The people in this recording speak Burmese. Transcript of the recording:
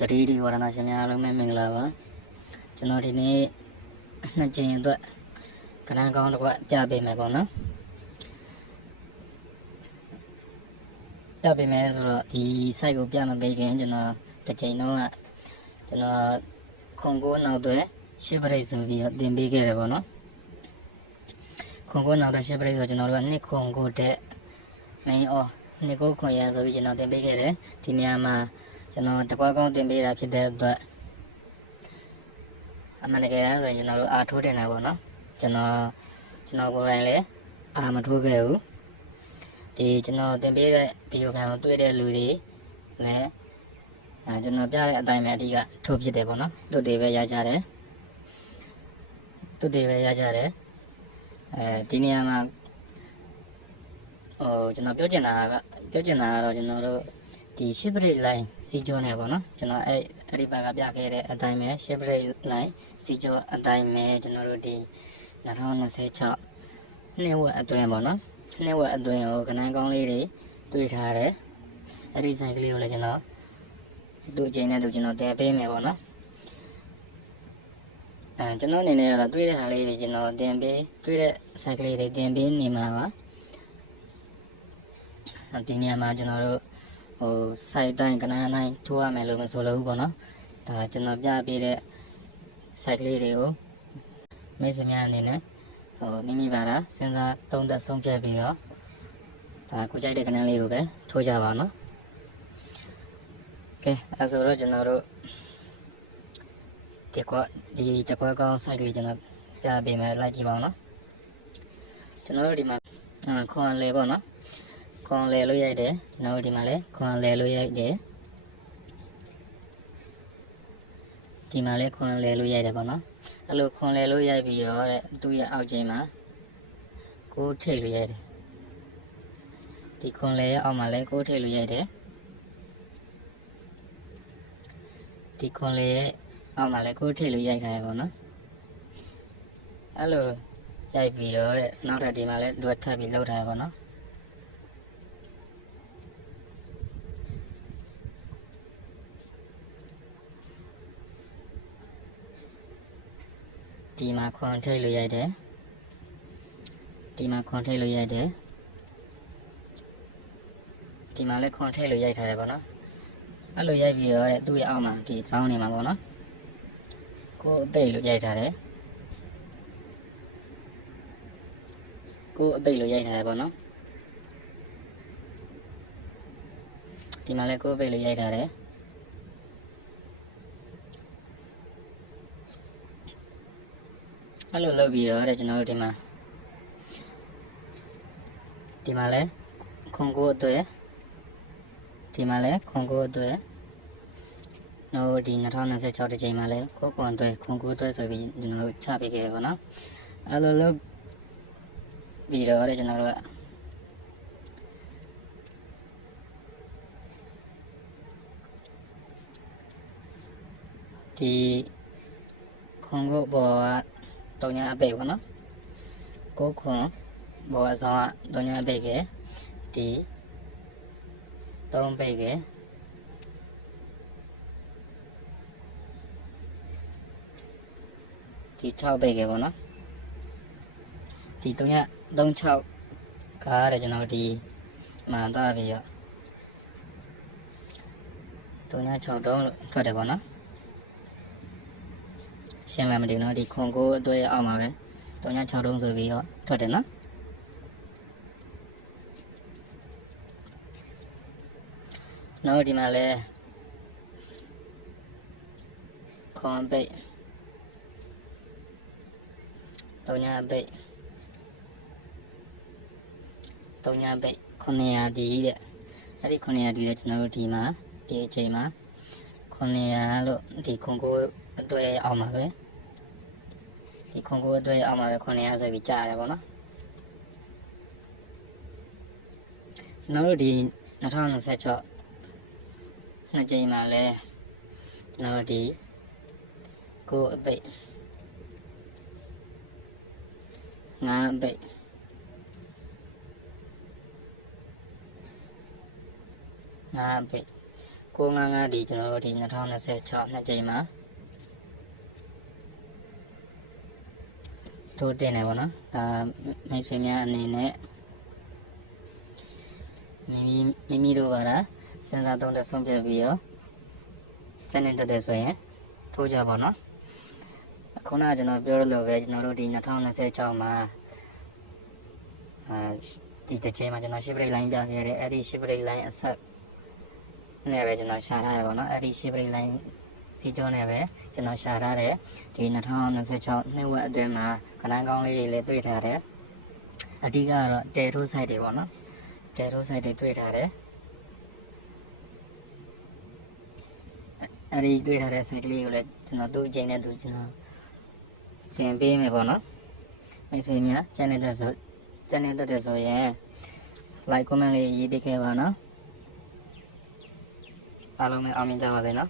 တတိဒီဝရဏရှင်များလုံးမဲ့မင်္ဂလာပါကျွန်တော်ဒီနေ့နှစ်ကြိမ်အတွက်ကဏ္ဍကောင်းတစ်ခုပြပေးမယ်ပေါ့နော်ပြပေးမယ်ဆိုတော့ဒီ site ကိုပြမပေးခင်ကျွန်တော်တစ်ကြိမ်တော့ကျွန်တော်ခွန်ကိုနောက်တွေရှစ်ပရိတ်ဆိုပြီးတင်ပေးခဲ့တယ်ပေါ့နော်ခွန်ကိုနောက်တွေရှစ်ပရိတ်ဆိုကျွန်တော်တို့ကနှစ်ခွန်ကိုတဲ့ main နှစ်ကိုခွန်ရဆိုပြီးကျွန်တော်တင်ပေးခဲ့တယ်ဒီနေရာမှာကျွန်တော်တကွာကောင်းတင်ပေးတာဖြစ်တဲ့အတွက်အမှန်တကယ်ဆိုရင်ကျွန်တော်တို့အာထိုးတင်တာပေါ့နော်ကျွန်တော်ကိုယ်တိုင်လည်းအာမထိုးခဲ့ဘူးဒီကျွန်တော်တင်ပေးတဲ့ဗီဒီယိုဖိုင်ကိုတွေ့တဲ့လူတွေလည်းကျွန်တော်ပြတဲ့အတိုင်းပဲအဓိကထိုးဖြစ်တယ်ပေါ့နော်သူတွေပဲရကြတယ်ဒီနေရာမှာကျွန်တော်ပြောချင်တာကတော့ကျွန်တော်တို့ဒီ ship rate line စီကျော်နေပေါ့နော်ကျွန်တော်အဲ့ဒီဘက်ကပြခဲ့တဲ့အတိုင်းပဲ ship rate line စီကျော်အတိုင်းပဲကျွန်တော်တို့ဒီ2026နှစ်ဝက်အတွင်းပေါ့နော်နှစ်ဝက်အတွင်းကိုကဏ္ဍကောင်းလေးတွေတွေ့ထားတယ်အဲ့ဒီဆိုင်ကလေးကိုလည်းကျွန်တော်သူ့အချိန်နဲ့သူကျွန်တော်တင်ပေးမယ်ပေါ့နော်ကျွန်တော်အနေနဲ့ကတော့တွေ့တဲ့ဟာလေးတွေကျွန်တော်တင်ပေးတွေ့တဲ့ဆိုင်ကလေးတွေတင်ပေးနေမှာပါဒီနေရာမှာကျွန်တော်တို့site တိုင်းကဏ္ဍတိုင်းထိုးရမယ်လို့မဆိုလို့ဘူးပေါ့နော်ဒါကျွန်တော်ပြပေးတဲ့ site ကလေးတွေကိုမိတ်ဆွေများအနေနဲ့မိမိပါတာစဉ်းစားသုံးသပ်ဆုံးဖြတ်ပြီးတော့ဒါကိုကြိုက်တဲ့ကဏ္ဍလေးကိုပဲထိုးကြပါနော်ကဲအဲဆိုတော့ကျွန်တော်တို့ဒီတကွက်ကောင်း site ကလေးကျွန်တော်ပြပေးမယ်လိုက်ကြည့်ပါဦးနော်ကျွန်တော်တို့ဒီမှာခွန်လေပေါ့နော်ခွန်လေလို့ရိုက်တယ်ကျွန်တော်တို့ဒီမှာလည်းခွန်လေလို့ရိုက်တယ်ဒီမှာလည်းခွန်လေလို့ရိုက်တယ်ပေါ့နော်အဲ့လိုခွန်လေလို့ရိုက်ပြီးတော့တဲ့သူ့ရဲ့အောက်ကျင်းမှာကိုးထိတ်လို့ရိုက်တယ်ဒီခွန်လေရဲ့အောက်မှာလည်းကိုးထိတ်လို့ရိုက်တယ်ဒီခွန်လေရဲ့အောက်မှာလည်းကိုးထိတ်လို့ရိုက်ထားရပေါ့နော်အဲ့လိုရိုက်ပြီးတော့တဲ့နောက်ထပ်ဒီမှာလည်းတွက်ထပ်ပြီးလောက်ထားရပေါ့နော်ဒီမှာခွန်ထိတ်လို့ရိုက်တယ်ဒီမှာခွန်ထိတ်လို့ရိုက်တယ်ဒီမှာလည်းခွန်ထိတ်လို့ရိုက်ထားတယ်ပေါ့နော်အဲ့လိုရိုက်ပြီးတော့တဲ့သူ့ရဲ့အောက်မှာဒီစောင်းနေမှာပေါ့နော်ကိုအသိလို့ရိုက်ထားတယ်ကိုအသိလို့ရိုက်ထားတယ်ပေါ့နော်ဒီမှာလည်းကိုအသိလို့ရိုက်ထားတယ်အဲ့လိုလုပ်ပြီးတော့တဲ့ကျွန်တော်တို့ဒီမှာလဲခွန်ကိုအတွေ့ဒီမှာလဲခွန်ကိုအတွေ့နော်ဒီ2026တစ်ချိန်မှာလဲကိုခွန်အတွေ့ခွန်ကိုအတွေ့ဆိုပြီးကျွန်တော်တို့ချပေးခဲ့ရပါတော့အဲ့လိုလုပ်ပြီးတော့တဲ့ကျွန်တော်တို့ကဒီခွန်ကိုပေါ်ကတုံညာအပိတ်ပေါ့နော်ကိုခွန်ဘောအဆောင်ကတုံညာအပိတ်ကဒီ3ပိတ်ကဒီ6ပိတ်ကပေါ့နော်ဒီတုံညာ36ကားတဲ့ကျွန်တော်ဒီမှာသွားပြီးတော့တုံညာ6တုံးလို့ထွက်တယ်ပေါ့နော်ရှင်းလာမတင်တော့ဒီခွန်ကိုအတွေ့အောက်မှာပဲ306တုံးဆိုပြီးတော့ထွက်တယ်နော်နောက်ဒီမှာလဲခွန်ပိတ်3ပိတ်900ဒီတဲ့အဲ့ဒီ900ဒီလဲကျွန်တော်တို့ဒီမှာဒီအချိန်မှာ900လို့ဒီခွန်ကိုအတွေ့အောက်မှာပဲဒီခွန်ကိုအတွေ့အောက်မှာပဲ900ဆိုပြီးကြားရတယ်ပေါ့နော်ကျွန်တော်တို့ဒီ2026နှစ်ကြိမ်မှာလဲကျွန်တော်ဒီကိုအပိတ်9ပိတ်9ပိတ် 955ဒီကျွန်တော်တို့ဒီ2026နှစ်ကြိမ်မှာထိုးတင်နေပါတော့ဒါမိတ်ဆွေများအနေနဲ့မိမိတို့ပါလားစဉ်းစားသုံးသပ်ဆုံးဖြတ်ပြီးတော့စနေတက်တယ်ဆိုရင်ထိုးကြပါတော့ခုနကကျွန်တော်ပြောရလို့ပဲကျွန်တော်တို့ဒီ2026မှာဒီတစ်ချိန်မှာကျွန်တော် shift rate line ပြခဲ့တယ်အဲ့ဒီ shift rate line အဆက်နဲ့ပဲကျွန်တော်ရှာထားရပါတော့အဲ့ဒီ shift rate line စီကျော်နဲ့ပဲကျွန်တော်ရှာထားတယ်ဒီ2026နှစ်ဝက်အတွင်းမှာခဏကောင်းလေးတွေလည်းတွေ့ထားတယ်အဓိကကတော့တဲထိုး site တွေပေါ့နော်တဲထိုး site တွေတွေ့ထားတယ်အဲ့ဒီတွေ့ထားတဲ့ site ကလေးကိုလည်းကျွန်တော်သူ့အချိန်နဲ့သူကျွန်တော်တင်ပေးမယ်ပေါ့နော်မိတ်ဆွေများ channel တက်ဆိုရင် like comment လေးရေးပေးခဲ့ပါနော်အားလုံးပဲအောင်မြင်ကြပါစေနော်